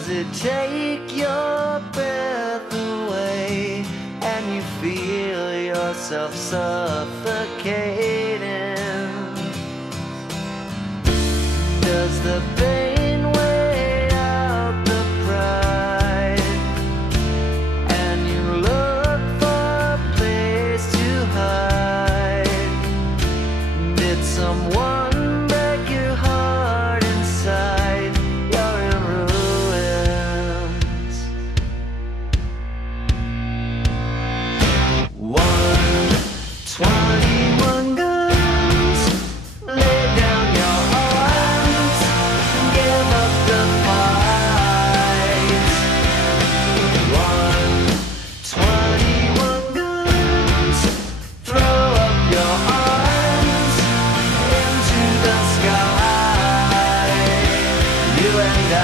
Does it take your breath away and you feel yourself suffocating? Does the pain weigh out the pride and you look for a place to hide? Did someone break your heart inside? You're in ruins. 121 guns, lay down your arms, give up the fight. 121 guns, throw up your arms into the sky, you and I.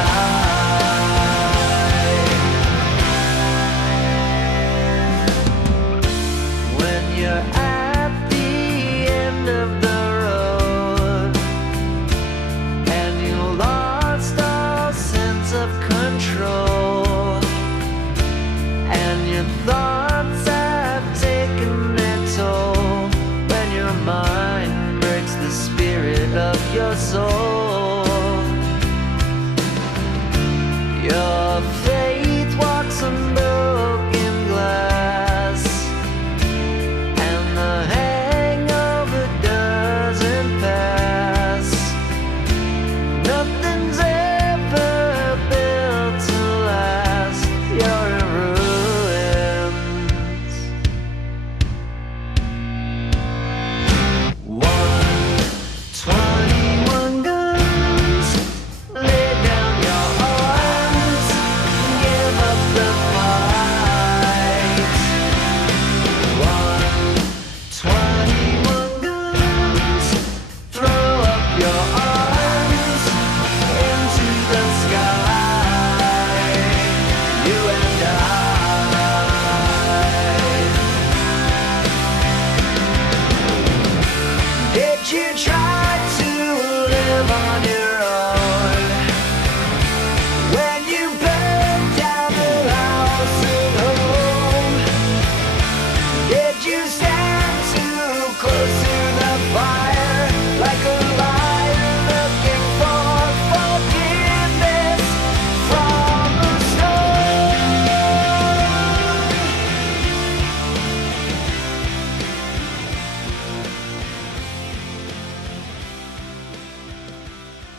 When you're at the end of the road and you lost all sense of control and your thoughts have taken their toll, when your mind breaks the spirit of your soul, your faith walks on broken glass and the hangover doesn't pass. Nothing's ever built to last. You're in ruins. 121 guns, lay down your arms, give up the fight. 121 guns, throw up your arms into the sky, you and I. Did you try to live on your own when you burned down the house at home? Did you stand too close to the fire like a liar looking for forgiveness from the storm?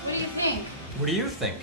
What do you think? What do you think?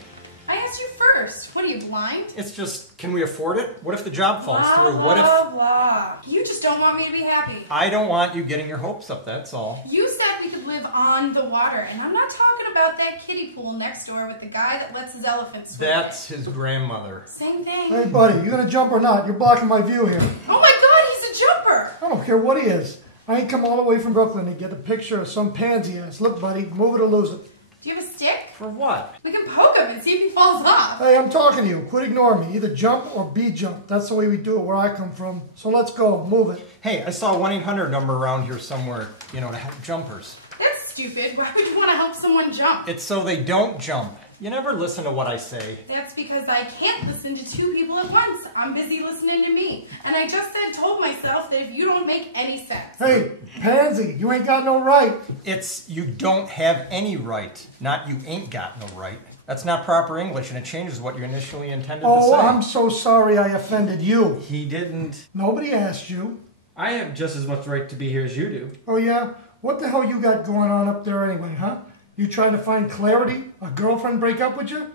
I asked you first. What are you, blind? It's just, can we afford it? What if the job falls Blah, through? What blah, if... blah. You just don't want me to be happy. I don't want you getting your hopes up, that's all. You said we could live on the water, and I'm not talking about that kiddie pool next door with the guy that lets his elephants swim. That's his grandmother. Same thing. Hey, buddy, you gonna jump or not? You're blocking my view here. Oh my god, he's a jumper! I don't care what he is. I ain't come all the way from Brooklyn to get a picture of some pansy ass. Look, buddy, move it or lose it. Do you have a stick? For what? We can poke him and see if he falls off. Hey, I'm talking to you. Quit ignoring me. Either jump or be jumped. That's the way we do it where I come from. So let's go. Move it. Hey, I saw a 1-800 number around here somewhere, you know, to help jumpers. That's stupid. Why would you want to help someone jump? It's so they don't jump. You never listen to what I say. That's because I can't listen to two people at once. I'm busy listening to me. And I just told myself that if you don't make any sense. Hey, pansy, you ain't got no right. It's you don't have any right, not you ain't got no right. That's not proper English, and it changes what you initially intended to say. Oh, I'm so sorry I offended you. He didn't. Nobody asked you. I have just as much right to be here as you do. Oh, yeah? What the hell you got going on up there anyway, huh? You trying to find clarity? A girlfriend break up with you?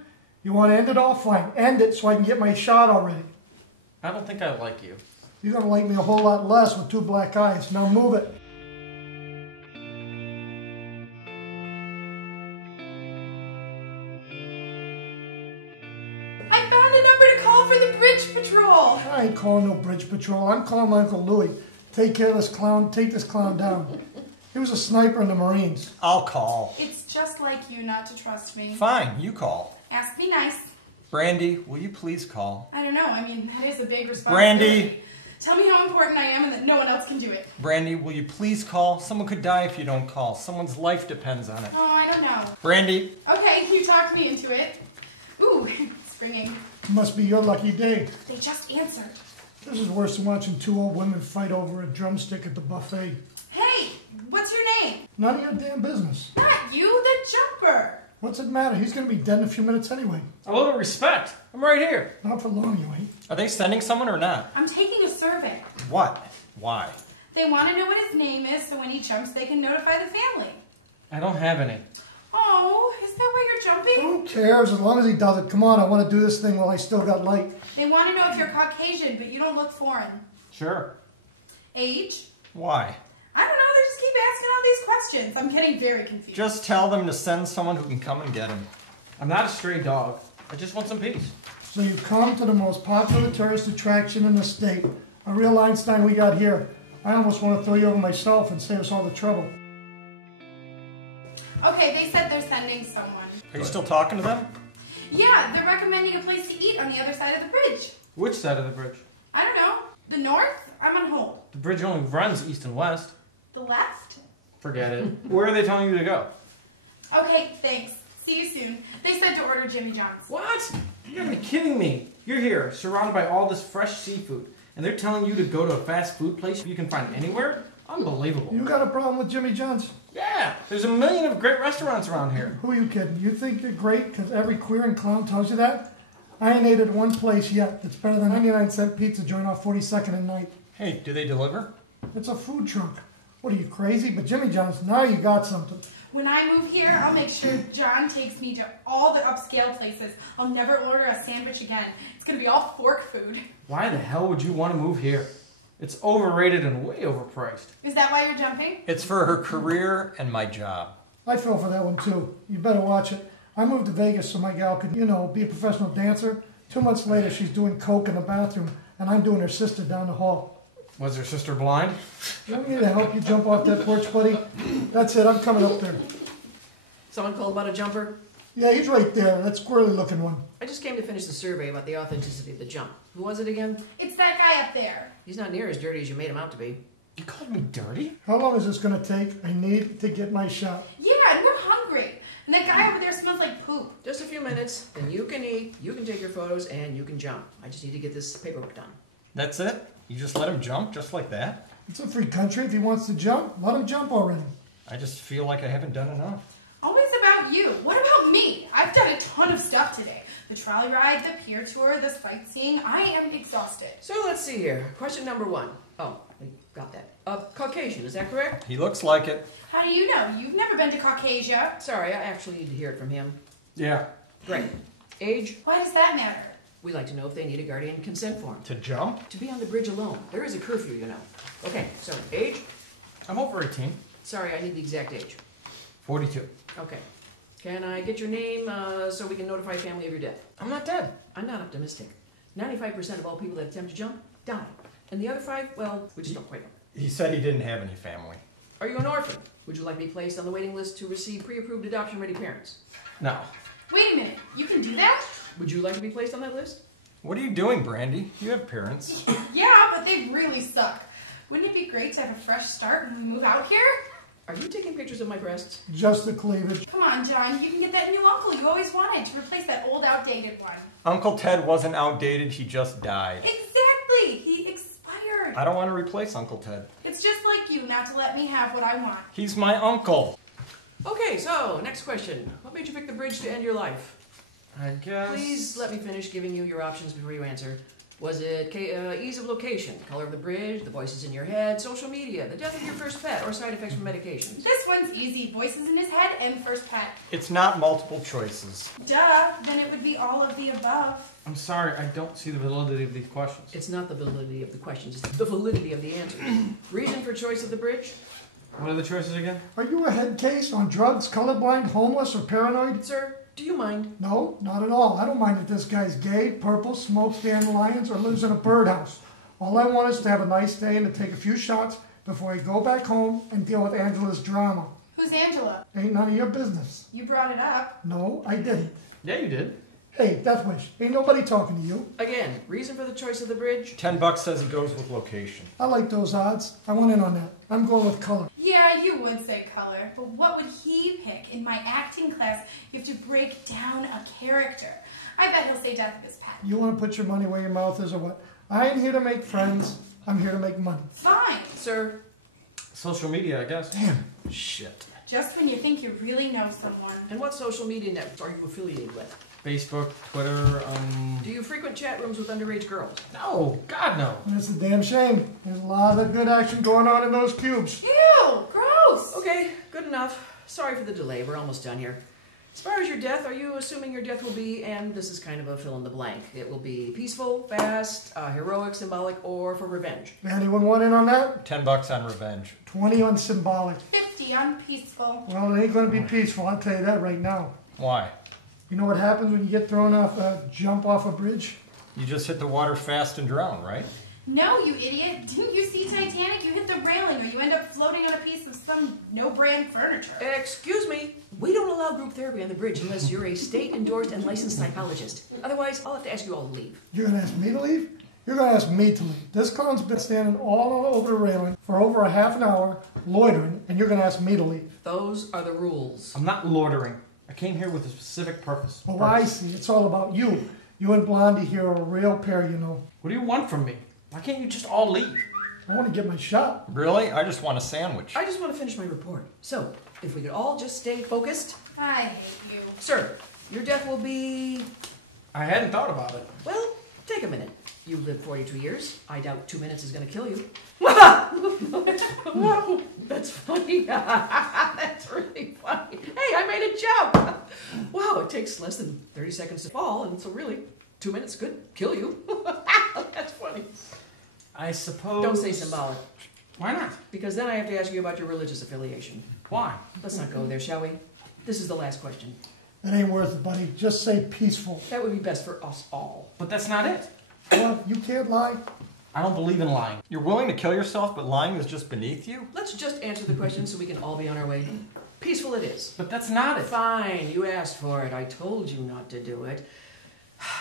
You want to end it all? Fine. End it so I can get my shot already. I don't think I like you. You're going to like me a whole lot less with two black eyes. Now move it. I found a number to call for the Bridge Patrol. I ain't calling no bridge patrol. I'm calling my Uncle Louie. Take care of this clown. Take this clown down. He was a sniper in the Marines. I'll call. It's just like you not to trust me. Fine, you call. Ask me nice. Brandy, will you please call? I don't know. I mean, that is a big responsibility. Brandy! Tell me how important I am and that no one else can do it. Brandy, will you please call? Someone could die if you don't call. Someone's life depends on it. Oh, I don't know. Brandy! Okay, you talked me into it. Ooh, it's ringing. Must be your lucky day. They just answered. This is worse than watching two old women fight over a drumstick at the buffet. Hey, what's your name? None of your damn business. Not you, the jumper. What's it matter? He's going to be dead in a few minutes anyway. A little respect. I'm right here. Not for long, you ain't. Are they sending someone or not? I'm taking a survey. What? Why? They want to know what his name is so when he jumps they can notify the family. I don't have any. Oh, is that why you're jumping? Who cares as long as he does it? Come on, I want to do this thing while I still got light. They want to know if you're Caucasian, but you don't look foreign. Sure. Age? Why? I don't know, they just keep asking all these questions. I'm getting very confused. Just tell them to send someone who can come and get him. I'm not a stray dog. I just want some peace. So you come to the most popular tourist attraction in the state. A real Einstein we got here. I almost want to throw you over myself and save us all the trouble. Okay, they said they're sending someone. Are you still talking to them? Yeah, they're recommending a place to eat on the other side of the bridge. Which side of the bridge? I don't know. The north? I'm on hold. The bridge only runs east and west. The left? Forget it. Where are they telling you to go? Okay, thanks. See you soon. They said to order Jimmy John's. What? You gotta be kidding me. You're here, surrounded by all this fresh seafood, and they're telling you to go to a fast food place you can find anywhere? Unbelievable. You got a problem with Jimmy John's? Yeah, there's a million of great restaurants around here. Who are you kidding? You think you're great because every queer and clown tells you that? I ain't ate at one place yet that's better than 99-cent pizza joint off 42nd and Night. Hey, do they deliver? It's a food truck. What are you, crazy? But Jimmy John's, now you got something. When I move here, I'll make sure John takes me to all the upscale places. I'll never order a sandwich again. It's gonna be all fork food. Why the hell would you want to move here? It's overrated and way overpriced. Is that why you're jumping? It's for her career and my job. I fell for that one too. You better watch it. I moved to Vegas so my gal could, be a professional dancer. 2 months later, she's doing coke in the bathroom, and I'm doing her sister down the hall. Was her sister blind? You want me to help you jump off that porch, buddy? That's it, I'm coming up there. Someone called about a jumper? Yeah, he's right there, that squirrely looking one. I just came to finish the survey about the authenticity of the jump. Who was it again? It's that guy up there. He's not near as dirty as you made him out to be. You called me dirty? How long is this going to take? I need to get my shot. Yeah, and we're hungry. And that guy over there smells like poop. Just a few minutes, then you can eat, you can take your photos, and you can jump. I just need to get this paperwork done. That's it? You just let him jump just like that? It's a free country. If he wants to jump, let him jump already. I just feel like I haven't done enough. Always about you. What about me? I've done a ton of stuff today. The trolley ride, the pier tour, the sightseeing. I am exhausted. So let's see here. Question number 1. Oh, we got that. Caucasian, is that correct? He looks like it. How do you know? You've never been to Caucasia. Sorry, I actually need to hear it from him. Yeah. Great. Age? Why does that matter? We like to know if they need a guardian consent form. To jump? To be on the bridge alone. There is a curfew, you know. Okay, so age? I'm over 18. Sorry, I need the exact age. 42. Okay. Can I get your name so we can notify family of your death? I'm not dead. I'm not optimistic. 95% of all people that attempt to jump die. And the other 5, well, we just don't quite know. He said he didn't have any family. Are you an orphan? Would you like to be placed on the waiting list to receive pre-approved adoption-ready parents? No. Wait a minute. You can do that? Would you like to be placed on that list? What are you doing, Brandy? You have parents. Yeah, but they really suck. Wouldn't it be great to have a fresh start when we move out here? Are you taking pictures of my breasts? Just the cleavage. Come on, John. You can get that new uncle you always wanted to replace that old outdated one. Uncle Ted wasn't outdated, he just died. Exactly. He expired. I don't want to replace Uncle Ted. It's just like you not to let me have what I want. He's my uncle. Okay, so, next question. What made you pick the bridge to end your life? I guess... Please let me finish giving you your options before you answer. Was it ease of location, color of the bridge, the voices in your head, social media, the death of your first pet, or side effects from medications? This one's easy. Voices in his head and first pet. It's not multiple choices. Duh. Then it would be all of the above. I'm sorry, I don't see the validity of these questions. It's not the validity of the questions, it's the validity of the answer. Reason for choice of the bridge? What are the choices again? Are you a head case on drugs, colorblind, homeless, or paranoid? Sir, do you mind? No, not at all. I don't mind if this guy's gay, purple, smokes dandelions, or lives in a birdhouse. All I want is to have a nice day and to take a few shots before I go back home and deal with Angela's drama. Who's Angela? Ain't none of your business. You brought it up. No, I didn't. Yeah, you did. Hey, Death Wish, ain't nobody talking to you. Again, reason for the choice of the bridge? $10 says it goes with location. I like those odds. I want in on that. I'm going with color. Yeah, you would say color, but what would he pick? In my acting class, you have to break down a character. I bet he'll say death of his pet. You want to put your money where your mouth is or what? I ain't here to make friends. I'm here to make money. Fine. Sir, Social media, I guess. Damn. Shit. Just when you think you really know someone. and what social media networks are you affiliated with? Facebook, Twitter, Do you frequent chat rooms with underage girls? No, God no. That's a damn shame. There's a lot of good action going on in those cubes. Ew, gross. Okay, good enough. Sorry for the delay. We're almost done here. As far as your death, are you assuming your death will be, and this is kind of a fill in the blank, it will be peaceful, fast, heroic, symbolic, or for revenge? Anyone want in on that? $10 on revenge. 20 on symbolic. 50 on peaceful. Well, it ain't going to be peaceful, I'll tell you that right now. Why? You know what happens when you get thrown off jump off a bridge? You just hit the water fast and drown, right? No, you idiot. Didn't you see Titanic? You hit the railing or you end up floating on a piece of some no-brand furniture. Excuse me, we don't allow group therapy on the bridge unless you're a state-endorsed and licensed psychologist. Otherwise, I'll have to ask you all to leave. You're going to ask me to leave? You're going to ask me to leave. This clown's been standing all over the railing for over a half an hour, loitering, and you're going to ask me to leave. Those are the rules. I'm not loitering. I came here with a specific purpose. Oh, I see. It's all about you. You and Blondie here are a real pair, you know. What do you want from me? Why can't you just all leave? I want to get my shot. Really? I just want a sandwich. I just want to finish my report. So, if we could all just stay focused. I hate you. Sir, your death will be... I hadn't thought about it. Well, take a minute. You've lived 42 years. I doubt 2 minutes is going to kill you. Whoa, that's funny. That's really funny. Hey, I made a jump. Wow, it takes less than 30 seconds to fall, and so really, 2 minutes could kill you. That's funny. I suppose... Don't say symbolic, Why not? because then I have to ask you about your religious affiliation. Why? Let's not go there, shall we? This is the last question. That ain't worth it, buddy. Just say peaceful. That would be best for us all. But that's not it. Well, you can't lie. I don't believe in lying. You're willing to kill yourself, but lying is just beneath you? Let's just answer the question so we can all be on our way. Peaceful it is. But that's not it. Fine, you asked for it. I told you not to do it.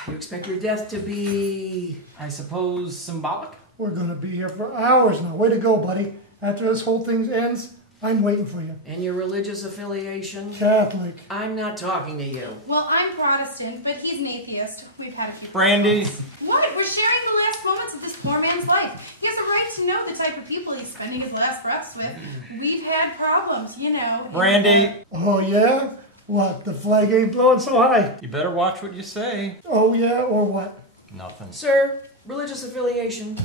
You expect your death to be... I suppose symbolic? We're going to be here for hours now. Way to go, buddy. After this whole thing ends, I'm waiting for you. And your religious affiliation? Catholic. I'm not talking to you. Well, I'm Protestant, but he's an atheist. We've had a few... Brandy. What? We're sharing the last moments of this poor man's life. He has a right to know the type of people he's spending his last breaths with. We've had problems, you know. Brandy. Oh, yeah? What, the flag ain't blowing so high? You better watch what you say. Oh, yeah, or what? Nothing. Sir, religious affiliation?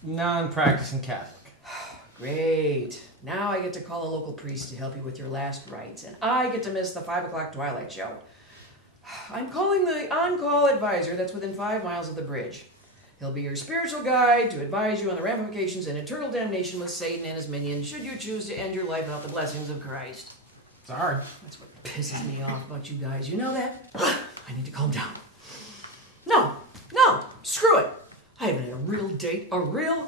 Non-practicing Catholic. Great. Now I get to call a local priest to help you with your last rites, and I get to miss the 5 o'clock Twilight Show. I'm calling the on-call advisor that's within 5 miles of the bridge. He'll be your spiritual guide to advise you on the ramifications and eternal damnation with Satan and his minions should you choose to end your life without the blessings of Christ. Sorry. That's what pisses me off about you guys. You know that? I need to calm down. No, screw it. I haven't had a real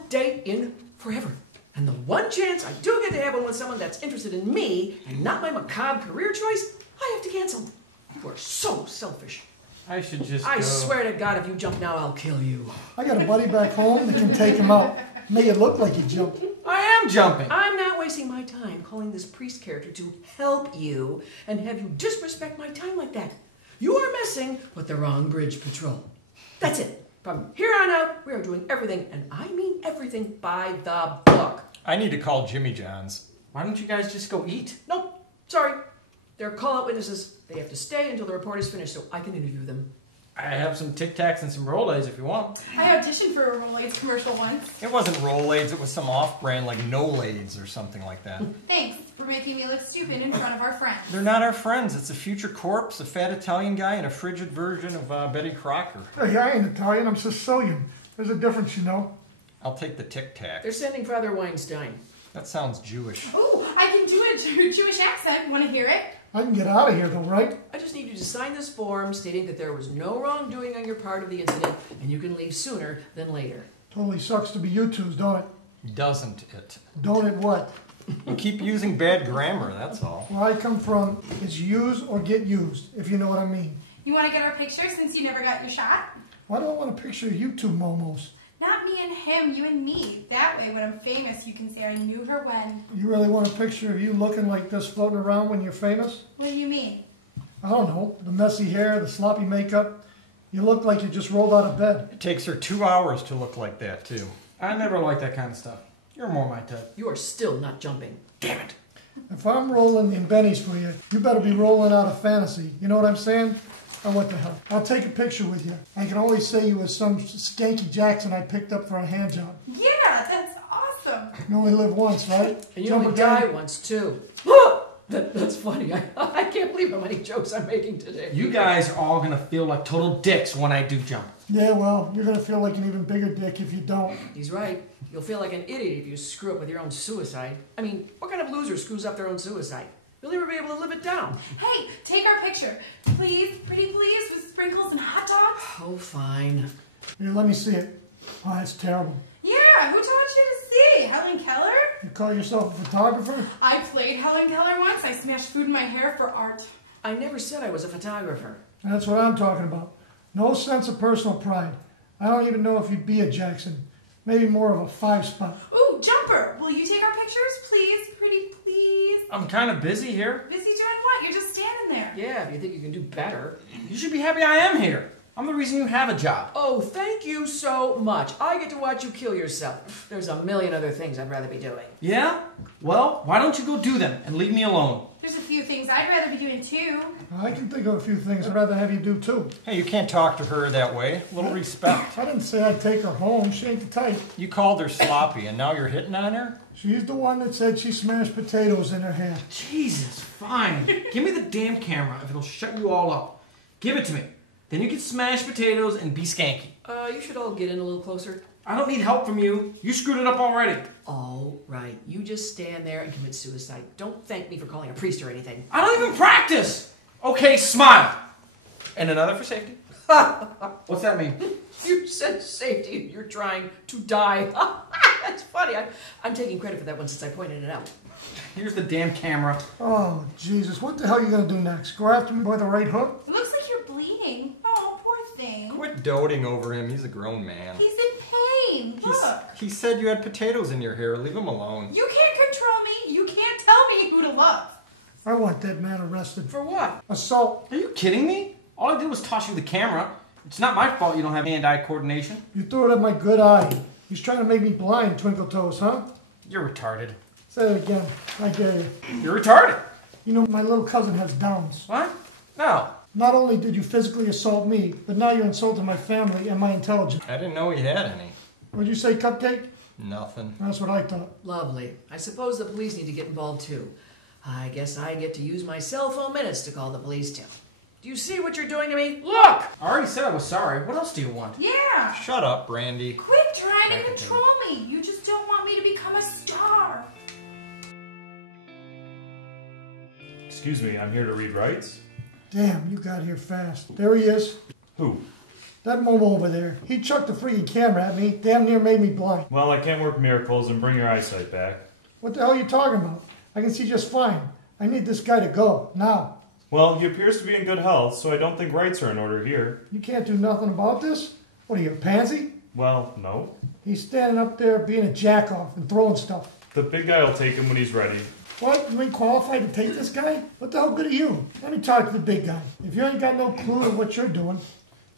date in forever. And the one chance I do get to have one with someone that's interested in me and not my macabre career choice, I have to cancel. You are so selfish. I should just I go. swear to God, if you jump now, I'll kill you. I got a buddy back home that can take him out. Make it look like he jumped. I am jumping. I'm not wasting my time calling this priest character to help you and have you disrespect my time like that. You are messing with the wrong bridge patrol. That's it. From here on out, we are doing everything, and I mean everything, by the book. I need to call Jimmy John's. Why don't you guys just go eat? Nope, sorry. They're call-out witnesses. They have to stay until the report is finished so I can interview them. I have some Tic Tacs and some Rolaids if you want. I auditioned for a Rolaids commercial once. It wasn't Rolaids, it was some off-brand like No-Laids or something like that. Thanks for making me look stupid in front of our friends. They're not our friends. It's a future corpse, a fat Italian guy, and a frigid version of Betty Crocker. Hey, I ain't Italian, I'm Sicilian. There's a difference, you know. I'll take the Tic Tac. They're sending Father Weinstein. That sounds Jewish. Ooh, I can do a Jewish accent. Want to hear it? I can get out of here though, right? I just need you to sign this form stating that there was no wrongdoing on your part of the incident, and you can leave sooner than later. Totally sucks to be you twos, don't it? Doesn't it? Don't it what? You keep using bad grammar, that's all. Where I come from, it's use or get used, if you know what I mean. You want to get our picture since you never got your shot? Why do I want a picture of you two momos? Not me and him, you and me. That way, when I'm famous, you can say I knew her when. You really want a picture of you looking like this floating around when you're famous? What do you mean? I don't know. The messy hair, the sloppy makeup. You look like you just rolled out of bed. It takes her 2 hours to look like that, too. I never like that kind of stuff. You're more my type. You are still not jumping. Damn it. If I'm rolling in bennies for you, you better be rolling out of fantasy. You know what I'm saying? Or what the hell? I'll take a picture with you. I can always say you was some skanky Jackson I picked up for a hand job. Yeah, that's awesome. You only live once, right? And you Jump only again. die once, too. That's funny. I can't believe how many jokes I'm making today. You guys are all gonna feel like total dicks when I do jump. Yeah, well, you're going to feel like an even bigger dick if you don't. He's right. You'll feel like an idiot if you screw up with your own suicide. I mean, what kind of loser screws up their own suicide? You'll never be able to live it down. Hey, take our picture. Please, pretty please, with sprinkles and hot dogs. Oh, fine. Here, let me see it. Oh, that's terrible. Yeah, who taught you to see? Helen Keller? You call yourself a photographer? I played Helen Keller once. I smashed food in my hair for art. I never said I was a photographer. That's what I'm talking about. No sense of personal pride. I don't even know if you'd be a Jackson. Maybe more of a 5-spot. Ooh, Jumper, will you take our pictures, please? Pretty please. I'm kind of busy here. Busy doing what? You're just standing there. Yeah, if you think you can do better. You should be happy I am here. I'm the reason you have a job. Oh, thank you so much. I get to watch you kill yourself. There's a million other things I'd rather be doing. Yeah? Well, why don't you go do them and leave me alone? There's a few things I'd rather be doing too. I can think of a few things I'd rather have you do too. Hey, you can't talk to her that way. A little respect. I didn't say I'd take her home. She ain't the type. You called her sloppy, and now you're hitting on her? She's the one that said she smashed potatoes in her hair. Jesus, fine. Give me the damn camera if it'll shut you all up. Give it to me. Then you can smash potatoes and be skanky. You should all get in a little closer. I don't need help from you. You screwed it up already. All right, you just stand there and commit suicide. Don't thank me for calling a priest or anything. I don't even practice. Okay, smile. And another for safety. What's that mean? You said safety. You're trying to die. That's funny. I'm taking credit for that one since I pointed it out. Here's the damn camera. Oh, Jesus. What the hell are you going to do next? Go after me by the right hook? It looks like you're bleeding. Oh, poor thing. Quit doting over him. He's a grown man. He's in pain. Look. He said you had potatoes in your hair. Leave him alone. You can't control me. You can't tell me who to love. I want that man arrested. For what? Assault. Are you kidding me? All I did was toss you the camera. It's not my fault you don't have hand-eye coordination. You threw it at my good eye. He's trying to make me blind, Twinkle Toes, huh? You're retarded. Say it again. I dare you. You're retarded. You know, my little cousin has Downs. What? No. Not only did you physically assault me, but now you're insulting my family and my intelligence. I didn't know he had any. What'd you say, Cupcake? Nothing. That's what I thought. Lovely. I suppose the police need to get involved too. I guess I get to use my cell phone minutes to call the police too. Do you see what you're doing to me? Look! I already said I was sorry. What else do you want? Yeah. Shut up, Brandy. Quit trying to control me. You just don't want me to become a star. Excuse me, I'm here to read rights. Damn, you got here fast. There he is. Who? That momo over there. He chucked the freaking camera at me. Damn near made me blind. Well, I can't work miracles and bring your eyesight back. What the hell are you talking about? I can see just fine. I need this guy to go. Now. Well, he appears to be in good health, so I don't think rights are in order here. You can't do nothing about this? What are you, a pansy? Well, no. He's standing up there being a jack-off and throwing stuff. The big guy will take him when he's ready. What? You ain't qualified to take this guy? What the hell good are you? Let me talk to the big guy. If you ain't got no clue of what you're doing.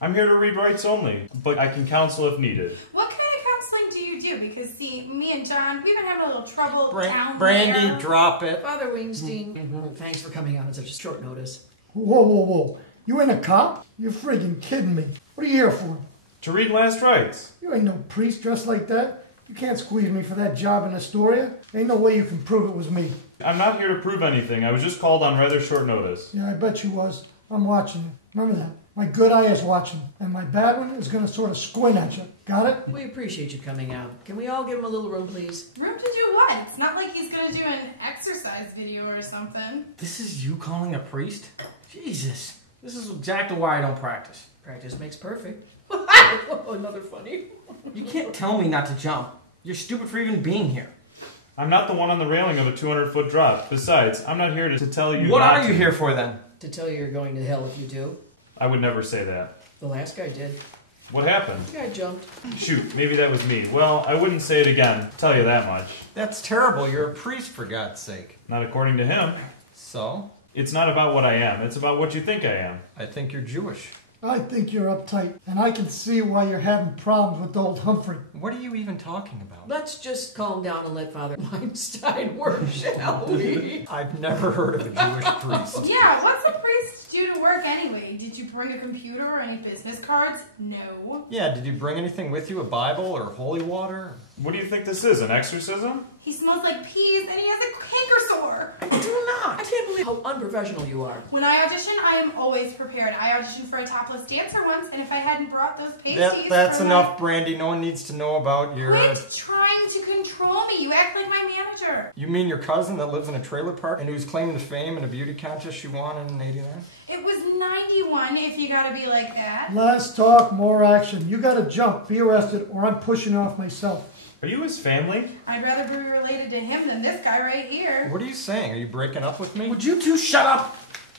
I'm here to read rights only, but I can counsel if needed. What kind of counseling do you do? Because, see, me and John, we've been having a little trouble down Brandy, there. drop it. Father Weinstein, thanks for coming out on such a short notice. Whoa, whoa, whoa. You ain't a cop? You're friggin' kidding me. What are you here for? To read last rights. You ain't no priest dressed like that. You can't squeeze me for that job in Astoria. Ain't no way you can prove it was me. I'm not here to prove anything. I was just called on rather short notice. Yeah, I bet you was. I'm watching you. Remember that. My good eye is watching. And my bad one is going to sort of squint at you. Got it? We appreciate you coming out. Can we all give him a little room, please? Room to do what? It's not like he's going to do an exercise video or something. This is you calling a priest? Jesus. This is exactly why I don't practice. Practice makes perfect. Another funny. You can't tell me not to jump. You're stupid for even being here. I'm not the one on the railing of a 200-foot drop. Besides, I'm not here to tell you What not are you to. here for then? To tell you you're going to hell if you do. I would never say that. The last guy did. What happened? The guy jumped. Shoot, maybe that was me. Well, I wouldn't say it again. Tell you that much. That's terrible. You're a priest, for God's sake. Not according to him. So? It's not about what I am. It's about what you think I am. I think you're Jewish. I think you're uptight, and I can see why you're having problems with old Humphrey. What are you even talking about? Let's just calm down and let Father Weinstein work, shall we? I've never heard of a Jewish priest. Yeah, what's a priest do to work anyway? Did you bring a computer or any business cards? No. Yeah, did you bring anything with you? A Bible or holy water? What do you think this is, an exorcism? He smells like peas and he has a canker sore. I do not. I can't believe how unprofessional you are. When I audition, I am always prepared. I auditioned for a topless dancer once, and if I hadn't brought those pasties... That's for enough, Brandy. No one needs to know about your... Quit trying to control me. You act like my manager. You mean your cousin that lives in a trailer park and who's claiming the fame in a beauty contest she won in '89? It was 91 if you gotta be like that. Less talk, more action. You gotta jump, be arrested, or I'm pushing off myself. Are you his family? I'd rather be related to him than this guy right here. What are you saying? Are you breaking up with me? Would you two shut up?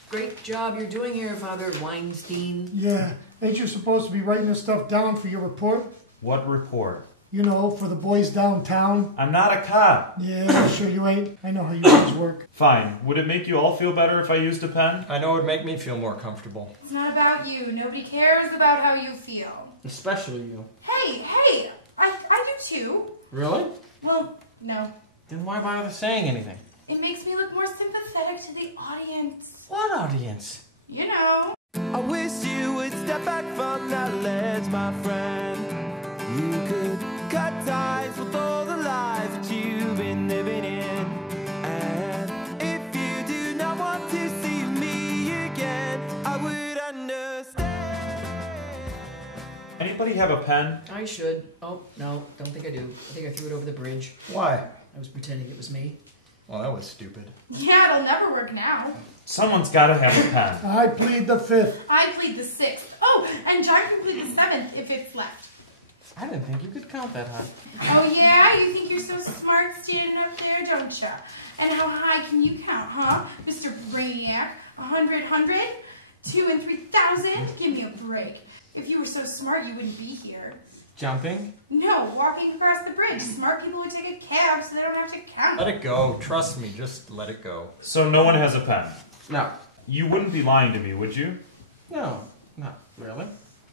Great job you're doing here, Father Weinstein. Yeah, ain't you supposed to be writing this stuff down for your report? What report? You know, for the boys downtown. I'm not a cop. Yeah, sure you ain't. I know how you guys work. Fine. Would it make you all feel better if I used a pen? I know it would make me feel more comfortable. It's not about you. Nobody cares about how you feel. Especially you. Hey, I do too. Really? Well, no. Then why bother saying anything? It makes me look more sympathetic to the audience. What audience? You know. I wish you would step back from that ledge, my friend. You could cut ties with all the lies that you've been living in. And if you do not want to see me again, I would understand. Anybody have a pen? I should. Oh, no, don't think I do. I think I threw it over the bridge. Why? I was pretending it was me. Well, that was stupid. Yeah, it'll never work now. Someone's gotta have a pen. I plead the fifth. I plead the 6th. Oh, and John can plead the 7th if it's left. I didn't think you could count that high. Oh yeah? You think you're so smart standing up there, don't ya? And how high can you count, huh? Mr. Brainiac? 100, 100? 2 and 3,000? Give me a break. If you were so smart, you wouldn't be here. Jumping? No, walking across the bridge. Smart people would take a cab so they don't have to count. Let it go. Trust me. Just let it go. So no one has a pen. No. You wouldn't be lying to me, would you? No, not really.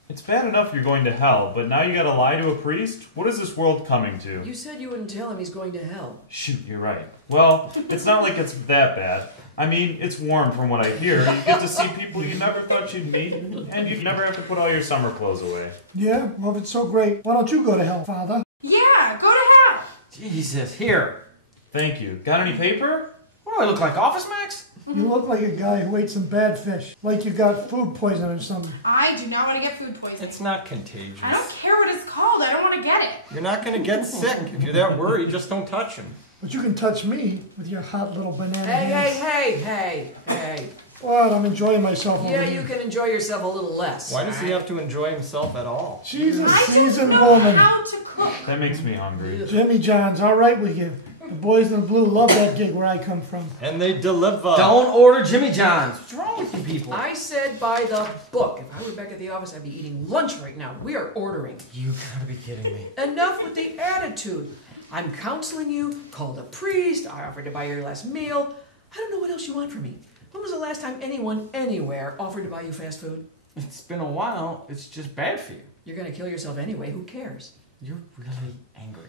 It's bad enough you're going to hell, but now you gotta lie to a priest? What is this world coming to? You said you wouldn't tell him he's going to hell. Shoot, you're right. Well, it's not like it's that bad. I mean, it's warm from what I hear. You get to see people you never thought you'd meet, and you never have to put all your summer clothes away. Yeah, well, if it's so great, why don't you go to hell, Father? Yeah, go to hell. Jesus, here. Thank you. Got any paper? What do I look like, Office Max? You look like a guy who ate some bad fish, like you got food poisoning or something. I do not want to get food poisoning. It's not contagious. I don't care what it's called. I don't want to get it. You're not going to get sick. If you're that worried, just don't touch him. But you can touch me with your hot little banana Hey, hands. hey. What? I'm enjoying myself over Yeah, here. you can enjoy yourself a little less. Why does he have to enjoy himself at all? She's a I just seasoned know woman. how to cook. That makes me hungry. Jimmy John's all right with you. The boys in the blue love that gig where I come from. And they deliver. Don't order Jimmy John's. What's wrong with you people? I said by the book. If I were back at the office, I'd be eating lunch right now. We are ordering. You gotta be kidding me. Enough with the attitude. I'm counseling you, called a priest, I offered to buy your last meal. I don't know what else you want from me. When was the last time anyone, anywhere, offered to buy you fast food? It's been a while. It's just bad for you. You're gonna kill yourself anyway, who cares? You're really angry.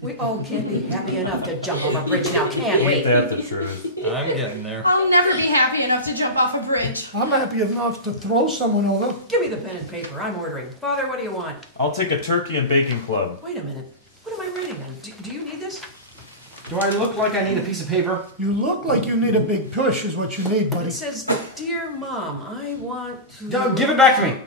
We all can't be happy enough to jump off a bridge now, can we? Ain't that the truth? I'm getting there. I'll never be happy enough to jump off a bridge. I'm happy enough to throw someone over. Give me the pen and paper, I'm ordering. Father, what do you want? I'll take a turkey and bacon club. Wait a minute, what am I writing on? Do you need this? Do I look like I need a piece of paper? You look like you need a big push is what you need, buddy. It says, Dear Mom, I want to... Give it back to me.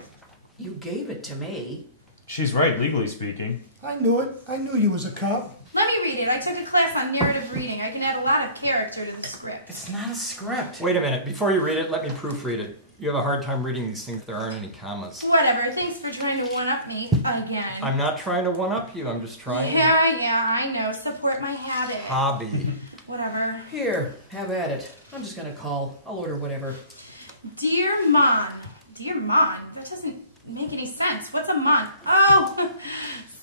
You gave it to me. She's right, legally speaking. I knew it. I knew you was a cop. Let me read it. I took a class on narrative reading. I can add a lot of character to the script. It's not a script. Wait a minute. Before you read it, let me proofread it. You have a hard time reading these things. There aren't any commas. Whatever. Thanks for trying to one-up me again. I'm not trying to one-up you. I'm just trying Yeah, I know. Support my habit. hobby. Whatever. Here, have at it. I'm just gonna call. I'll order whatever. Dear Mon. Dear Mon? That doesn't make any sense. What's a mon? Oh,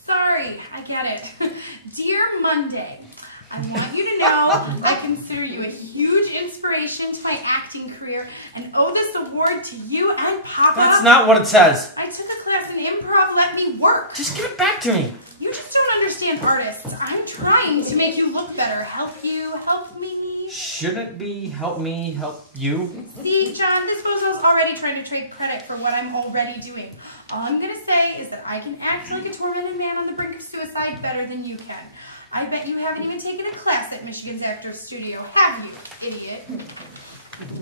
sorry. I get it. Dear Monday. I want you to know I consider you a huge inspiration to my acting career and owe this award to you and Papa. That's not what it says. I took a class in improv. Let me work. Just give it back to me. You just don't understand artists. I'm trying to make you look better. Help you, help me. Shouldn't it be help me, help you? See, John, this bozo's already trying to trade credit for what I'm already doing. All I'm gonna say is that I can act like a tormented man on the brink of suicide better than you can. I bet you haven't even taken a class at Michigan's Actors Studio, have you, idiot?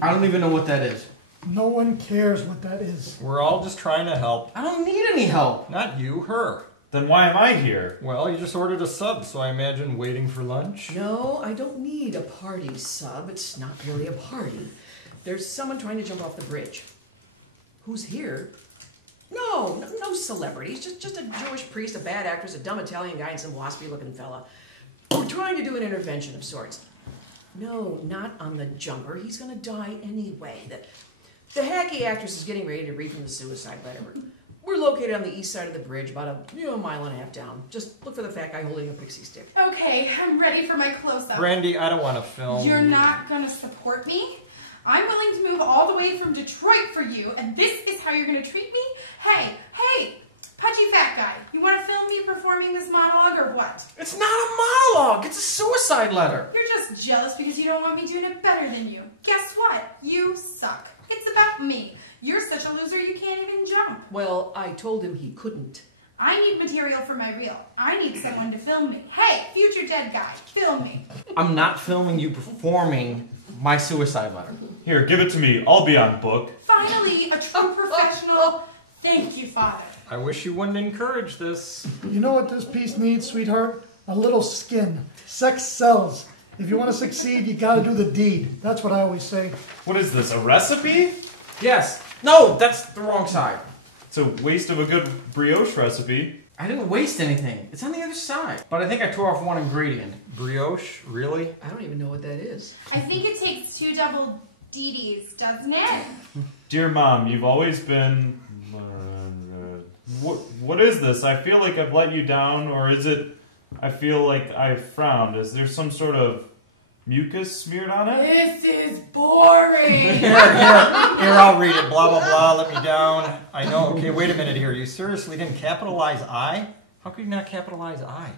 I don't even know what that is. No one cares what that is. We're all just trying to help. I don't need any help. Not you, her. Then why am I here? Well, you just ordered a sub, so I imagine waiting for lunch. No, I don't need a party sub. It's not really a party. There's someone trying to jump off the bridge. Who's here? No celebrities. Just a Jewish priest, a bad actress, a dumb Italian guy, and some waspy-looking fella. We're trying to do an intervention of sorts. No, not on the jumper. He's gonna die anyway. The hacky actress is getting ready to read from the suicide letter. We're located on the east side of the bridge, about a mile and a half down. Just look for the fat guy holding a pixie stick. Okay, I'm ready for my close-up. Brandy, I don't want to film. You're not gonna support me? I'm willing to move all the way from Detroit for you, and this is how you're gonna treat me? Hey, pudgy fat guy, you wanna film me performing this monologue or what? It's not a monologue. It's a suicide letter. You're just jealous because you don't want me doing it better than you. Guess what? You suck. It's about me. You're such a loser you can't even jump. Well, I told him he couldn't. I need material for my reel. I need someone to film me. Hey, future dead guy, film me. I'm not filming you performing my suicide letter. Here, give it to me. I'll be on book. Finally, a true professional. Thank you, Father. I wish you wouldn't encourage this. You know what this piece needs, sweetheart? A little skin. Sex sells. If you want to succeed, you got to do the deed. That's what I always say. What is this, a recipe? Yes. No, that's the wrong side. It's a waste of a good brioche recipe. I didn't waste anything. It's on the other side. But I think I tore off one ingredient. Brioche? Really? I don't even know what that is. I think it takes 2 double DDs, doesn't it? Dear Mom, you've always been... What is this? I feel like I've let you down, or is it... I feel like I've frowned. Is there some sort of mucus smeared on it? This is boring. Here, I'll read it. Blah, blah, blah, let me down. I know. Okay, wait a minute here. You seriously didn't capitalize I? How could you not capitalize I?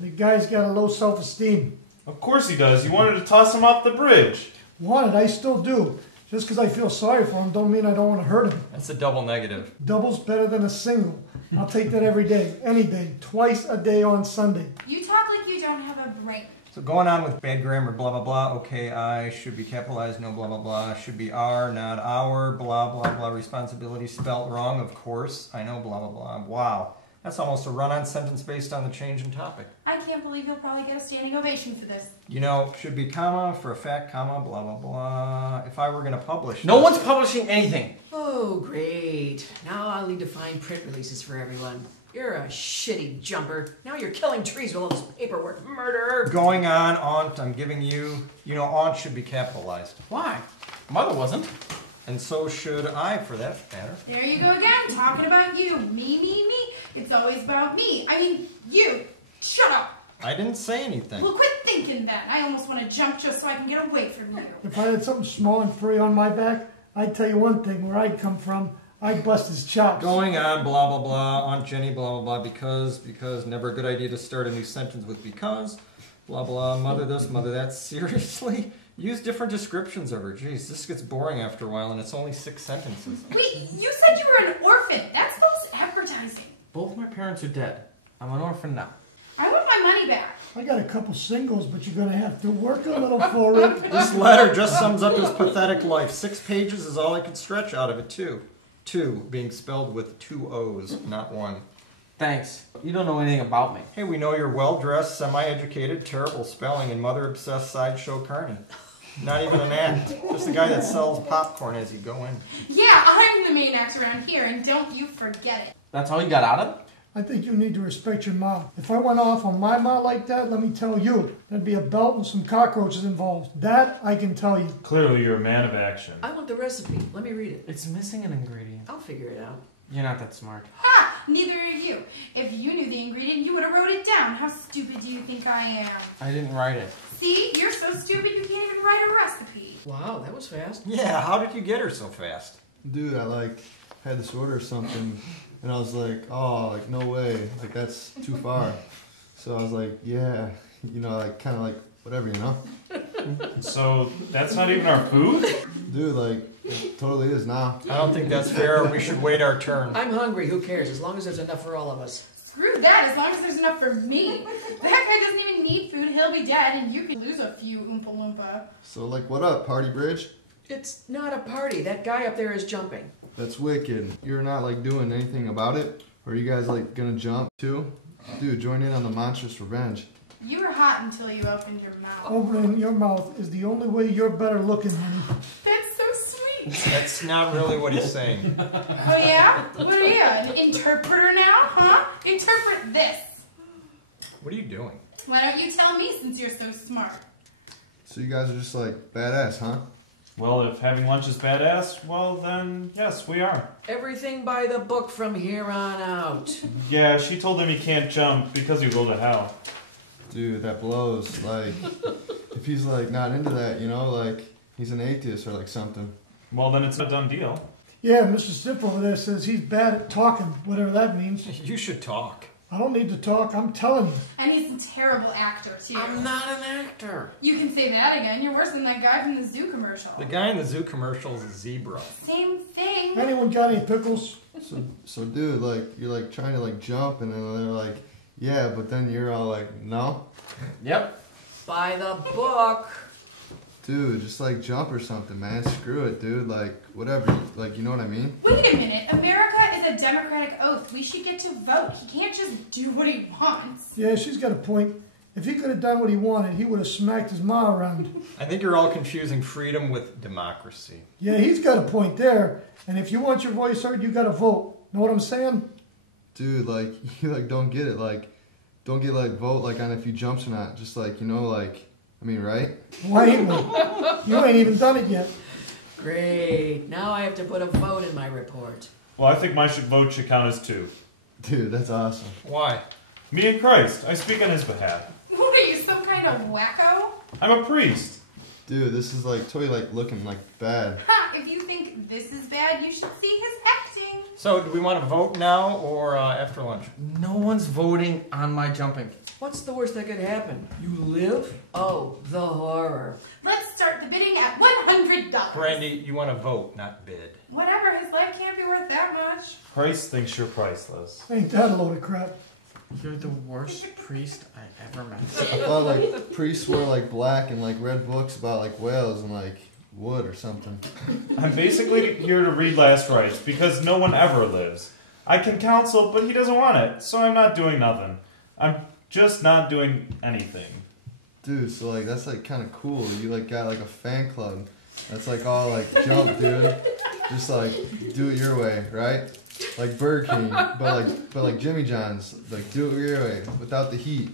The guy's got a low self-esteem. Of course he does. You wanted to toss him off the bridge. Wanted, I still do. Just because I feel sorry for him don't mean I don't want to hurt him. That's a double negative. Double's better than a single. I'll take that every day, any day, twice a day on Sunday. You talk like you don't have a brain. So going on with bad grammar, blah, blah, blah. Okay, I should be capitalized, no, blah, blah, blah. Should be our, not our, blah, blah, blah. Responsibility spelt wrong, of course. I know, blah, blah, blah. Wow. That's almost a run-on sentence based on the change in topic. I can't believe you'll probably get a standing ovation for this. You know, should be comma for a fact, comma, blah, blah, blah. If I were going to publish No this- one's publishing anything. Oh, great. Now I'll need to find print releases for everyone. You're a shitty jumper. Now you're killing trees with all this paperwork. Murderer. Going on, aunt, I'm giving you, aunt should be capitalized. Why? Mother wasn't. And so should I, for that matter. There you go again, talking about you. Me. It's always about me. I mean, you. Shut up. I didn't say anything. Well, quit thinking that. I almost want to jump just so I can get away from you. If I had something small and furry on my back, I'd tell you one thing, where I'd come from, I'd bust his chops. Going on, blah, blah, blah, Aunt Jenny, blah, blah, blah, because, never a good idea to start a new sentence with because, blah, blah, mother this, mother that. Seriously? Use different descriptions of her. Jeez, this gets boring after a while, and it's only 6 sentences. Wait, you said you were an orphan. That's false advertising. Both my parents are dead. I'm an orphan now. I want my money back. I got a couple singles, but you're going to have to work a little for it. This letter just sums up his pathetic life. 6 pages is all I could stretch out of it, too. 2 being spelled with 2 O's, not 1. Thanks. You don't know anything about me. Hey, we know you're well-dressed, semi-educated, terrible spelling, and mother-obsessed sideshow carny. Not even an act. Just a guy that sells popcorn as you go in. Yeah, I'm the main act around here, and don't you forget it. That's all you got out of it? I think you need to respect your mom. If I went off on my mom like that, let me tell you, there'd be a belt and some cockroaches involved. That I can tell you. Clearly you're a man of action. I want the recipe. Let me read it. It's missing an ingredient. I'll figure it out. You're not that smart. Ha! Neither are you. If you knew the ingredient, you would have wrote it down. How stupid do you think I am? I didn't write it. See? You're so stupid you can't even write a recipe. Wow, that was fast. Yeah, how did you get her so fast? Dude, I like had this order or something, and I was like, oh, like no way, like that's too far. So I was like, yeah, you know, like kind of like whatever, you know. So that's not even our food? Dude, like it totally is now. I don't think that's fair. We should wait our turn. I'm hungry, who cares? As long as there's enough for all of us. Screw that, as long as there's enough for me. That guy doesn't even need food, he'll be dead, and you could lose a few Oompa Loompa. So like, what up, Party Bridge? It's not a party. That guy up there is jumping. That's wicked. You're not like doing anything about it? Or are you guys like gonna jump too? Dude, join in on the monstrous revenge. You were hot until you opened your mouth. Opening your mouth is the only way you're better looking, honey. That's so sweet. That's not really what he's saying. Oh yeah? What are you, an interpreter now, huh? Interpret this. What are you doing? Why don't you tell me since you're so smart? So you guys are just like badass, huh? Well, if having lunch is badass, well then, yes, we are. Everything by the book from here on out. Yeah, she told him he can't jump because he'll go to hell. Dude, that blows. Like, if he's like not into that, you know, like he's an atheist or like something. Well, then it's a done deal. Yeah, Mr. Stiff over there says he's bad at talking, whatever that means. You should talk. I don't need to talk, I'm telling you. And he's a terrible actor, too. I'm not an actor. You can say that again. You're worse than that guy from the zoo commercial. The guy in the zoo commercial is a zebra. Same thing. Anyone got any pickles? So dude, like you're like trying to like jump, and then they're like, yeah, but then you're all like, no, Yep. By the book. dude, just like jump or something, man. Screw it, dude. Like whatever, like you know what I mean? Wait a minute. America is a democratic oath. We should get to vote. He can't just do what he wants. Yeah, she's got a point. If he could have done what he wanted, he would have smacked his ma around. I think you're all confusing freedom with democracy. Yeah, he's got a point there. And if you want your voice heard, you got to vote. Know what I'm saying? Dude, like you like don't get it, like don't get like vote like on if you jumps or not. Just like you know, like I mean, right? Why ain't we? You ain't even done it yet. Great. Now I have to put a vote in my report. Well, I think my vote should count as 2. Dude, that's awesome. Why? Me and Christ, I speak on his behalf. What are you, some kind of wacko? I'm a priest. Dude, this is like totally like looking like bad. Ha! If you think this is bad, you should see his acting. So, do we want to vote now or after lunch? No one's voting on my jumping. What's the worst that could happen? You live? Oh, the horror. Let's start the bidding at $100. Brandy, you want to vote, not bid. Whatever, his life can't be worth that much. Christ thinks you're priceless. Ain't that a load of crap? You're the worst priest I ever met. I thought like priests wore like black and like read books about like whales and like wood or something. I'm basically here to read last rites because no one ever lives. I can counsel, but he doesn't want it, so I'm not doing nothing. I'm just not doing anything. Dude, so like that's like kind of cool. You like got like a fan club. That's like all like jump, dude. Just like do it your way, right? Like Burger King, but like Jimmy John's, like do it your way without the heat.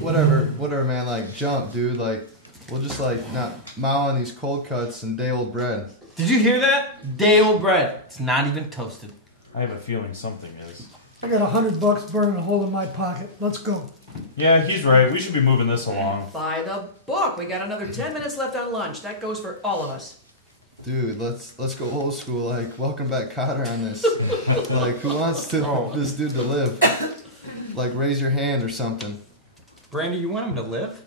Whatever, man. Like jump, dude. Like we'll just like not mow on these cold cuts and day old bread. Did you hear that? Day old bread. It's not even toasted. I have a feeling something is. I got $100 burning a hole in my pocket. Let's go. Yeah, he's right. We should be moving this along. By the book. We got another 10 minutes left on lunch. That goes for all of us. Dude, let's go old school. Like welcome back Cotter on this. Like who wants to this dude to live? Like raise your hand or something. Brandy, you want him to live?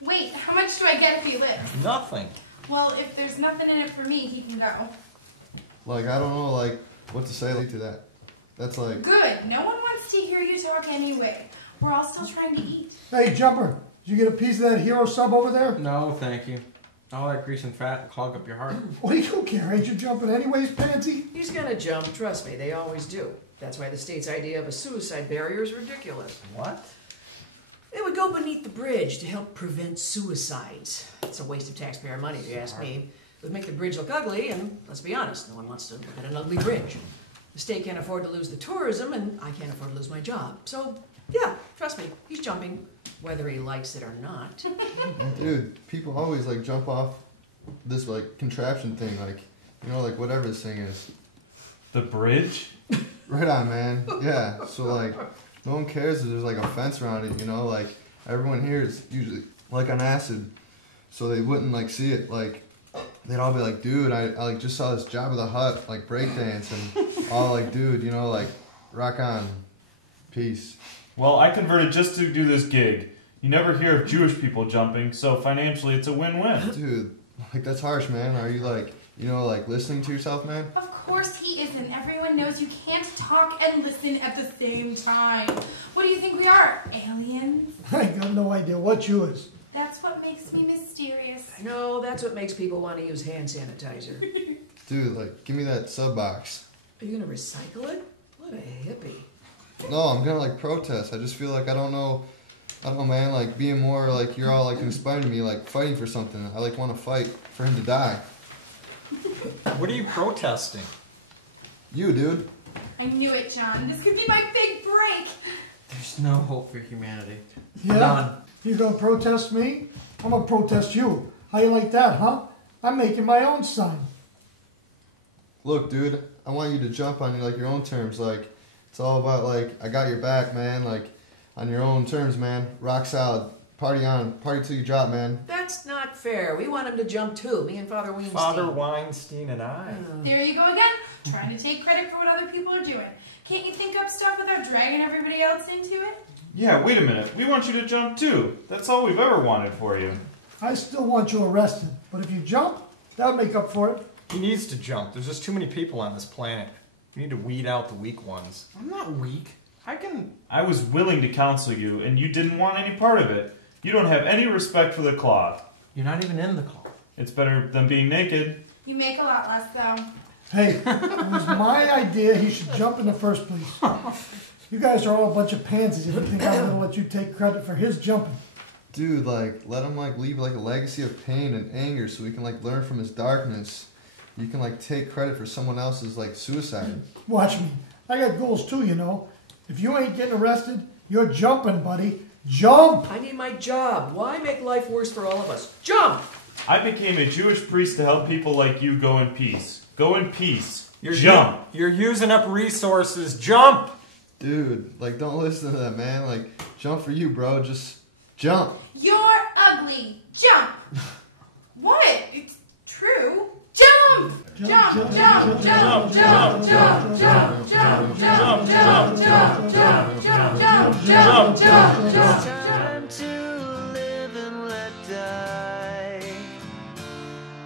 Wait, how much do I get if he lives? Nothing. Well, if there's nothing in it for me, he can go. Like I don't know like what to say to that. That's like Good. No one wants to hear you talk anyway. We're all still trying to eat. Hey, Jumper, did you get a piece of that hero sub over there? No, thank you. All that grease and fat clog up your heart. What do you care? Ain't you jumping anyways, Pansy? He's gonna jump. Trust me, they always do. That's why the state's idea of a suicide barrier is ridiculous. What? It would go beneath the bridge to help prevent suicides. It's a waste of taxpayer money, if you ask me. It would make the bridge look ugly, and let's be honest, no one wants to look at an ugly bridge. The state can't afford to lose the tourism, and I can't afford to lose my job. So, yeah, trust me, he's jumping, whether he likes it or not. dude, people always like jump off this like contraption thing, like you know, like whatever this thing is. The bridge? Right on, man. Yeah. So like no one cares if there's like a fence around it, you know, like everyone here is usually like on acid. so they wouldn't like see it. Like they'd all be like, dude, I like just saw this Jabba the Hutt like breakdance, and all like, dude, you know, like rock on, peace. Well, I converted just to do this gig. You never hear of Jewish people jumping, so financially it's a win-win. Dude, like that's harsh, man. Are you like, you know, like listening to yourself, man? Of course he isn't. Everyone knows you can't talk and listen at the same time. What do you think we are? Aliens? I got no idea what you is. That's what makes me mysterious. I know, that's what makes people want to use hand sanitizer. Dude, like, give me that sub box. Are you gonna recycle it? What a hippie. No, I'm gonna like protest. I just feel like I don't know, man. Like being more like you're all like inspiring me, like fighting for something. I like want to fight for him to die. What are you protesting? You, dude. I knew it, John. This could be my big break. There's no hope for humanity. Yeah? None. You gonna protest me? I'm gonna protest you. How you like that, huh? I'm making my own sign. Look, dude. I want you to jump on like your own terms. Like it's all about like I got your back, man. Like on your own terms, man. Rock solid. Party on. Party till you drop, man. That's not fair. We want him to jump too, me and Father Weinstein. Father Weinstein and I. There you go again, trying to take credit for what other people are doing. Can't you think up stuff without dragging everybody else into it? Yeah, wait a minute. We want you to jump too. That's all we've ever wanted for you. I still want you arrested, but if you jump, that'll make up for it. He needs to jump. There's just too many people on this planet. We need to weed out the weak ones. I'm not weak. I was willing to counsel you, and you didn't want any part of it. You don't have any respect for the cloth. You're not even in the call. It's better than being naked. You make a lot less, though. Hey, it was my idea he should jump in the first place. You guys are all a bunch of pansies if you think I'm gonna let you take credit for his jumping. Dude, like let him like leave like a legacy of pain and anger, so we can like learn from his darkness. You can like take credit for someone else's like suicide. Watch me. I got goals too, you know. If you ain't getting arrested, you're jumping, buddy. Jump! I need my job. Why make life worse for all of us? Jump! I became a Jewish priest to help people like you go in peace. Go in peace. You're Jump! You're using up resources. Jump! Dude, like don't listen to that, man. Like jump for you, bro. Just jump. You're ugly. Jump. What? It's true. Jump! Jump, jump, jump, jump, jump, jump, jump, jump, jump, jump, jump, jump, jump, jump, jump, jump. Time to live and let die,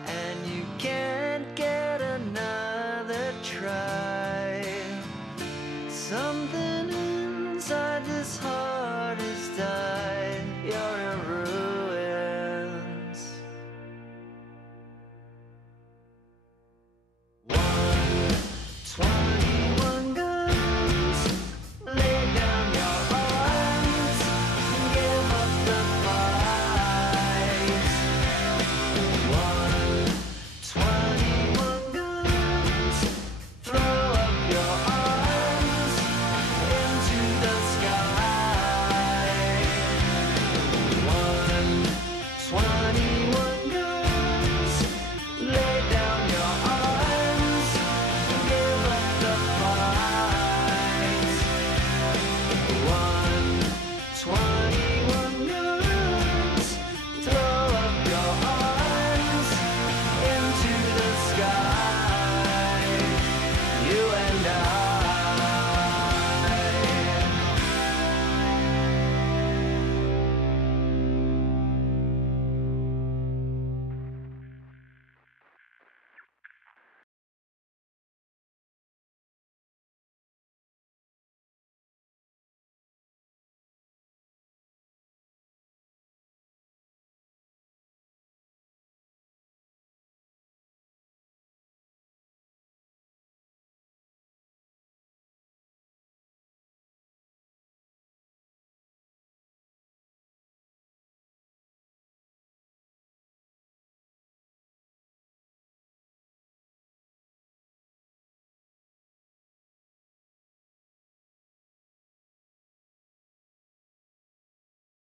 and you can't get another try. Something inside this heart is dying.